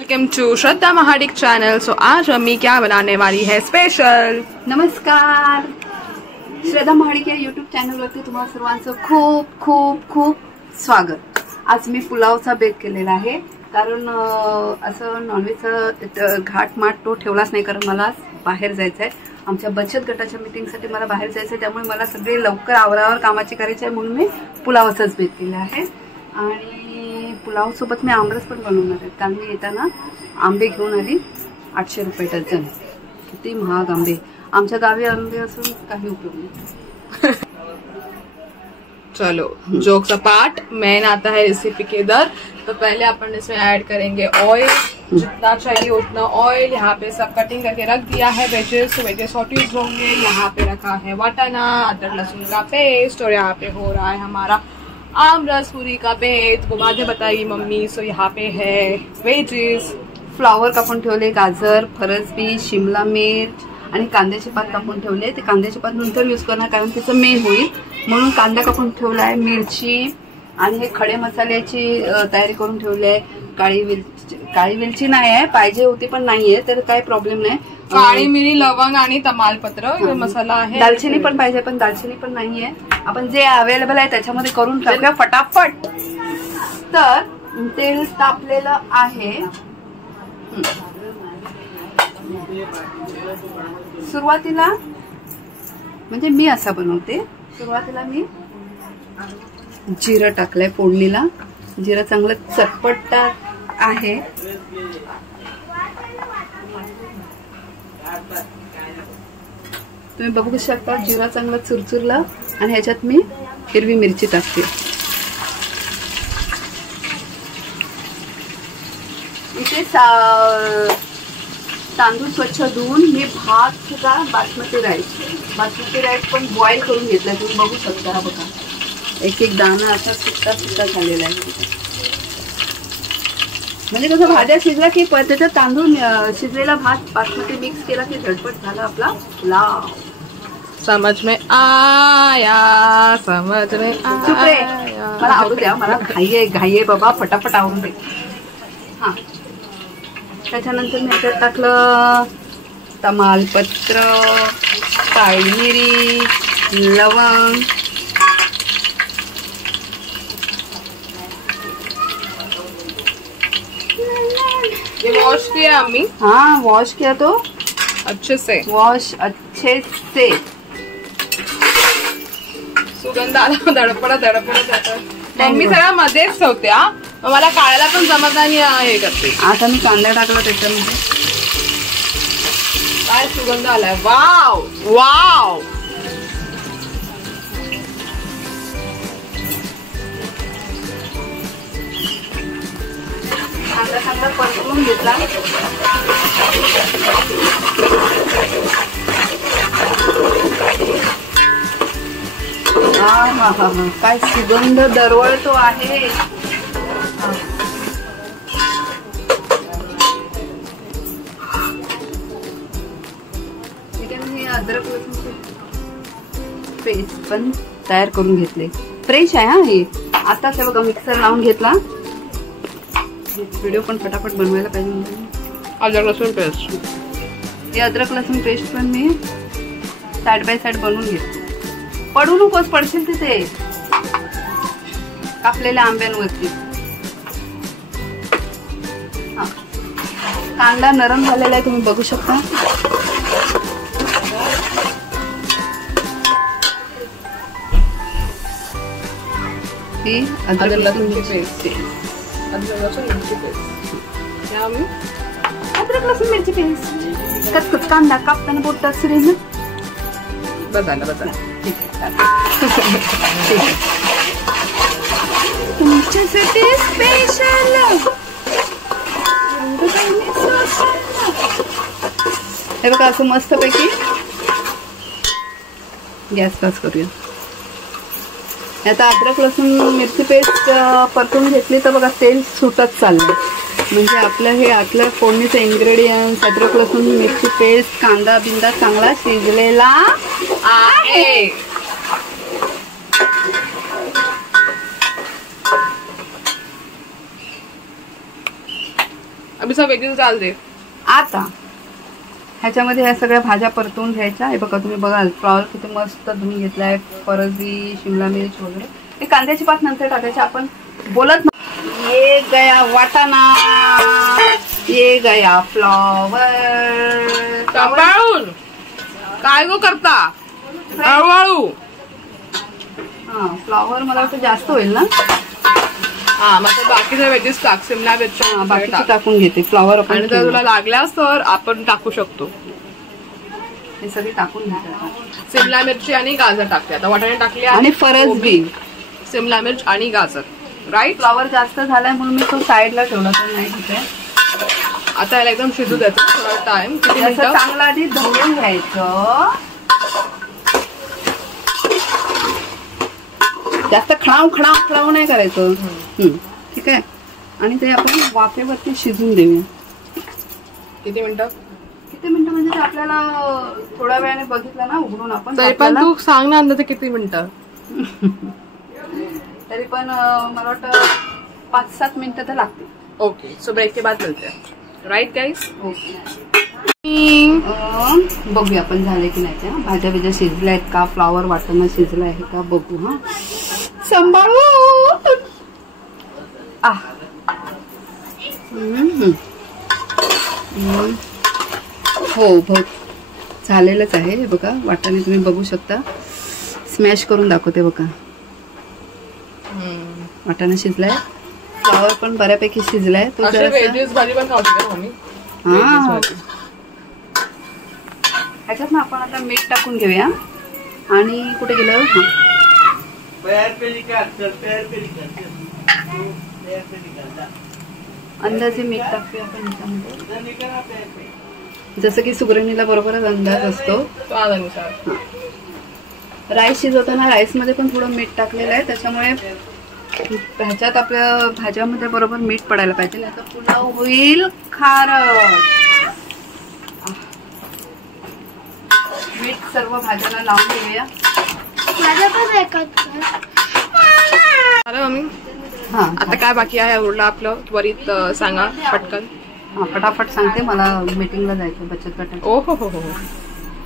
Welcome to Shraddha Mahadik channel. So आज mummy क्या बनाने वाली है स्पेशल। नमस्कार, श्रद्धा महाडिक या यूट्यूब चॅनलवरती तुम्हाला सर्वांचं खूप खूप खूप स्वागत। आज मी पुलावचा बेत केलेला आहे, कारण असं नॉनव्हेजचा घाट माट तो ठेवलाच नाही, कारण मला बाहेर जायचं आहे। आमच्या बचत गटाच्या मीटिंगसाठी मला बाहेर जायचं आहे, त्यामुळे मला सगळे लवकर आवरावर कामाची करायची आहे, म्हणून मी पुलावाचाच बेत केला आहे। आणि पुलाव सोबत मी आमरस पण बनवणार आहे। काल मी येताना आंबे घेऊन आली, 800 रुपये डझन। किती महाग आंबे, आमच्या गावी आंबे असून काही उपयोग नाही। चलो जोक्स अपार्ट, मेन आता है रेसिपी के इधर। तो पहले अपन इसमें ऐड करेंगे ऑयल, जितना चाहिए उतना ऑयल। यहाँ पे सब कटिंग करके रख दिया है वेजेस, तो वेजेस सॉटेज होंगे। यहाँ पे रखा है वाटाना, अदरक लहसुन का पेस्ट, और यहाँ पे हो रहा है हमारा आमरस पूरी का बेत, वो बाद में बताएगी मम्मी। सो यहाँ पे है वेजेस, फ्लावर कापून ठेवले, गाजर, फरसबी, शिमला मिर्च आणि कांद्याचे पात कापून ठेवले। ते कांद्याचे पात नंतर यूज करणार, कारण त्याचं मेन होईल, म्हणून कांदा कापून ठेवला आहे। मिरची आणि हे खडे मसाल्याची तयारी करून ठेवली आहे। काळी वेलची नाही आहे, पाहिजे होती पण नाहीये, तर काही प्रॉब्लेम नाही। काळी मिरी, लवंग आणि तमालपत्र मसाला आहे। दालचिनी पण पाहिजे, पण दालचिनी पण नाहीये। आपण जे अवेलेबल आहे त्याच्यामध्ये करून टाकूया फटाफट। तर तेल तापलेलं आहे। सुरुवातीला म्हणजे मी असा बनवते, सुरुवातीला मी जिरं टाकलंय फोडणीला। जिरं चांगलं चटपट आहे। तुम्ही बघू शकता जिरा चांगला चुरचुरला, आणि ह्याच्यात मी हिरवी मिरची टाकते। इथे तांदूळ स्वच्छ धुवून मी भात सुद्धा बासमती राईस पण बॉईल करून घेतलाय। तुम्ही बघू शकता, हा बघा एक एक दाणा असा सुट्टा सुट्टा झालेला आहे। म्हणजे कसं भाज्या शिजला की त्याच्यात तांदूळ शिजलेला भात बासमती मिक्स केला की झटपट झाला आपला पुलाव। समझ में आया, समझ में आया। मला आवडू द्या, मला घाई आहे बाबा, फटाफट आवडून दे। हा, त्याच्यानंतर मी याच्यात टाकलं तमालपत्र, काळी मिरी, लवंग, ये वॉश किया अम्मी? हाँ वॉश किया, तो अच्छे से वॉश अच्छे से। सुगंध आला, धडपडा जातात। मम्मी सगळ्या मध्येच ठेवते, हा मला काढायला पण जमत नाही, हे करते। आता मी कांदा टाकला त्याच्यामध्ये, काय सुगंध आलाय, वाव वाव। कांदा चांगला परतवून घेतला। हा, काय सुगंध दरवळतो आहे। मी अद्रक लसूणची पेस्ट पण तयार करून घेतले। फ्रेश आहे हा हे, आताच हे बघा मिक्सर लावून घेतला। व्हिडिओ पण फटाफट बनवायला पाहिजे म्हणून अदरक लसूण पेस्ट, हे अद्रक लसूण पेस्ट पण मी साइड बाय साइड बनवून घेतली। पडू नकोस, पडशील तिथे कापलेल्या आंब्यांवरती। हा, कांदा नरम झालेला आहे, तुम्ही बघू शकता। ही अद्रक लसूणची पेस्ट, अदरक लसूण मिरची पेस्ट, क्या अम्मी? अद्रक लसूण मिरची पेस्ट। कचकच कांदा कापताना बोलतात सुरेश, बस झालं। ठीक आहे, तुमच्यासाठी स्पेशल। हे बघा असं मस्त पैकी गॅस पास करूया। आता अद्रक लसूण मिरची पेस्ट परतून घेतली तर बघा तेल सुटत चाललंय, म्हणजे आपलं हे आतलं फोडणीचं इन्ग्रेडियंट्स अद्रक लसूण मिरची पेस्ट, कांदा बिंदा चांगला शिजलेला आहे। अभी सब वेजेस डाल दे. आता ह्याच्यामध्ये ह्या सगळ्या भाज्या परतून घ्यायच्या. हे बघा तुम्ही बघाल फ्लॉवर किती मस्त तुम्ही घेतलाय, फरजी, शिमला मिर्च वगैरे. हे कांद्याची पात नंतर टाकायची, आपण बोलत ना. ये गया वाटाणा, ये गया फ्लॉवर. सांभाळून काय गो करता, हळूहळू. हा फ्लॉवर मला वाटतं जास्त होईल ना. हा मग बाकीचे वेजेस टाक, शिमला मिरची बाकीचे टाकून घेते. फ्लॉवर आपण आणि जर तुला लागल्यास तर आपण टाकू शकतो. हे सगळे टाकून घ्यायचं. शिमला मिरची आणि गाजर टाकले. आता वाटाणे टाकले आणि फरसबी, शिमला मिर्च आणि गाजर. राईट. फ्लॉवर जास्त झालाय म्हणून मी तो साईडला ठेवला, तो नाही तिथे. आता याला एकदम शिजू द्यायचं थोडा टाइम. चांगला आधी धुवून घ्यायचं. जास्त खणाव नाही करायचं. ठीक आहे. आणि ते आपण वाफेवरती शिजून देऊया. किती मिनिटं म्हणजे आपल्याला थोड्या वेळाने बघितलं ना उघडून आपण. तरी पण तू सांग ना अंदाजे किती मिनिटं. तरी पण मला वाटतं 5-7 मिनिटं तर लागतील. ओके. सो ब्रेक के बाद मिळते. राईट गाईस. ओके. बघूया आपण झाले की नाही. त्या भाज्या बिज्या शिजल्या आहेत का, फ्लॉवर वाटणं शिजलं आहे का बघू. हा सांभाळू. हो बहुत झालेलंच आहे. हे बघा वाटाणे तुम्ही बघू शकता. स्मॅश करून दाखवते बघा. वाटाणा शिजलाय, फ्लॉवर पण बऱ्यापैकी शिजलाय. तो वेजेस भाजी पण खाऊ शकतो मम्मी. हा ह्याच्यात ना आपण आता मीठ टाकून घेऊया. आणि कुठे गेलं. अंदाजे मीठ टाकूया आपण ह्याच्यामध्ये. जसं की सुगरणीला बरोबरच अंदाज असतो. राईस शिजवताना राईस मध्ये पण थोडं मीठ टाकलेलं आहे, त्याच्यामुळे ह्याच्यात आपल्या भाज्यामध्ये बरोबर मीठ पडायला पाहिजे, नाही तर पुलाव होईल खारट. मीठ सर्व भाज्याला लावून घेऊया. मम्मी हा आता काय बाकी आहे उरलं आपलं त्वरित सांगा पटकन. हा फटाफट सांगते, मला मीटिंगला जायचं बचत गटात. ओ हो हो हो.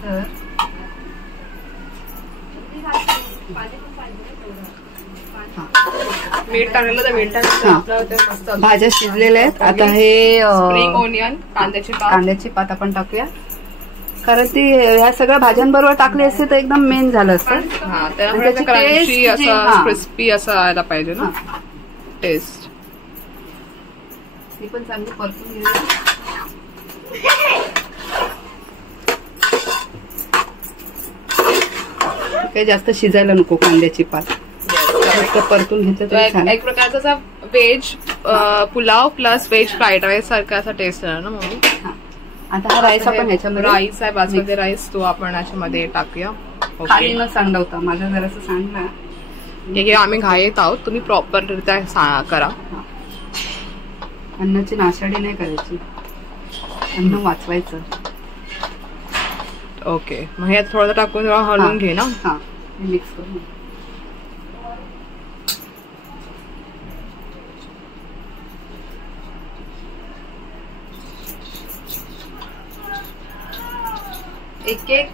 तर मीठ टाकलेलं तर मीठ टाकलं. भाज्या शिजलेल्या आहेत. आता हे स्प्रिंग ओनियन, कांद्याची पात आपण टाकूया, कारण ती ह्या सगळ्या भाज्यांबरोबर टाकली असते तर एकदम मेन झालं असतं. क्रंची असं क्रिस्पी असं आला पाहिजे ना टेस्ट. ती पण चांगली परतून घेऊया. काही जास्त शिजायला नको कांद्याची पात, परतून घेतलं. एक प्रकारचा veg pulao plus veg fried rice सारखा असा टेस्ट आहे ना मम्मी. आता हा राईस आपण ह्याच्यामध्ये, राईस आहे बासमती राईस, तो आपण ह्याच्यामध्ये टाकूया. खाली न सांडवता माझं जरासं सांगला. आम्ही घाईत आहोत, तुम्ही प्रॉपररित्या करा. अन्नाची नाशाडी नाही करायची, अन्न वाचवायचं. ओके. मग हे थोडं टाकून हलवून घे ना. हा मिक्स करून. एक एक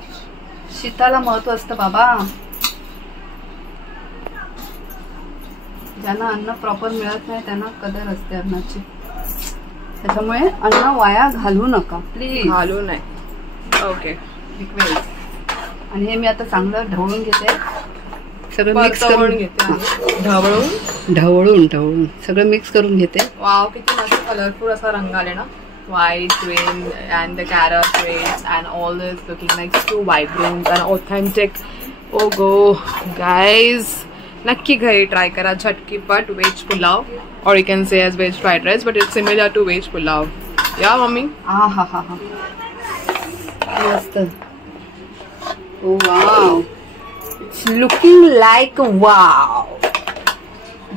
शीताला महत्व असतं बाबा. ज्यांना अन्न प्रॉपर मिळत नाही त्यांना कदर असते अन्नाची. त्याच्यामुळे अन्न वाया घालू नका प्लीज. घालू नाही. ओके. आणि हे मी आता चांगलं ढवळून घेते, सगळं मिक्स करून घेते. ढवळून सगळं मिक्स करून घेते. वाव किती मस्त कलरफुल असा रंग आले ना. White green and the carrot greens and all this looking like so vibrant and authentic. Oh go guys, nakki ghari try kara झटकीपट veg pulav, or you can say as veg fried rice, but it's similar to veg pulav. Yeah mommy. हा मस्त. Oh wow, it's looking like wow,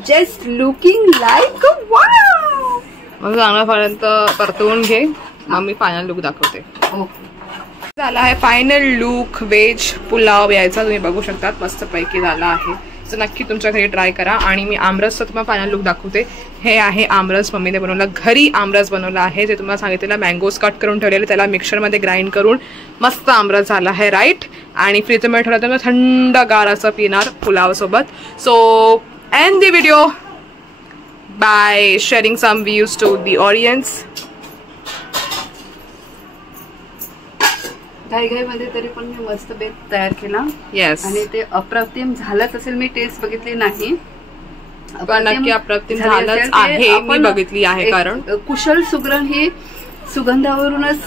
just looking like wow. मग चांगल्यापर्यंत परतवून घे, मग मी final look दाखवते. झाला आहे final look veg pulao यायचा. तुम्ही बघू शकता मस्त पैकी झाला आहे. तर नक्की तुमच्या घरी ट्राय करा. आणि मी आमरसचा तुम्हाला फायनल लुक दाखवते. हे आहे आमरस. मम्मीने बनवला, घरी आमरस बनवला आहे. जे तुम्हाला सांगितलेलं मँगोज कट करून ठेवलेले, त्याला मिक्सरमध्ये ग्राइंड करून मस्त आमरस झाला आहे, राईट. आणि फ्रीजमध्ये ठेवला तर थंडगार असं पिणार पुलावसोबत. So end the video by sharing some views to the audience. घाईघाईमध्ये तरी पण मी मस्त बेत तयार केला. येस. आणि ते अप्रतिम झालंच असेल. मी टेस्ट बघितली नाही, पण नक्की अप्रतिम झालंच आहे. मी बघितली आहे, कारण कुशल सुगरण ही सुगंधावरूनच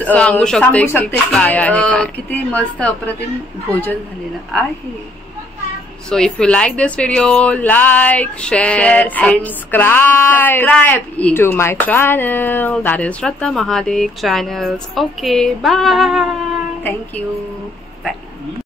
सांगू शकते की काय आहे, किती मस्त अप्रतिम भोजन झालेलं आहे. So if you like this video, like, share, subscribe to my channel. That is Shraddha Mahadik Channels. Okay, bye. Thank you.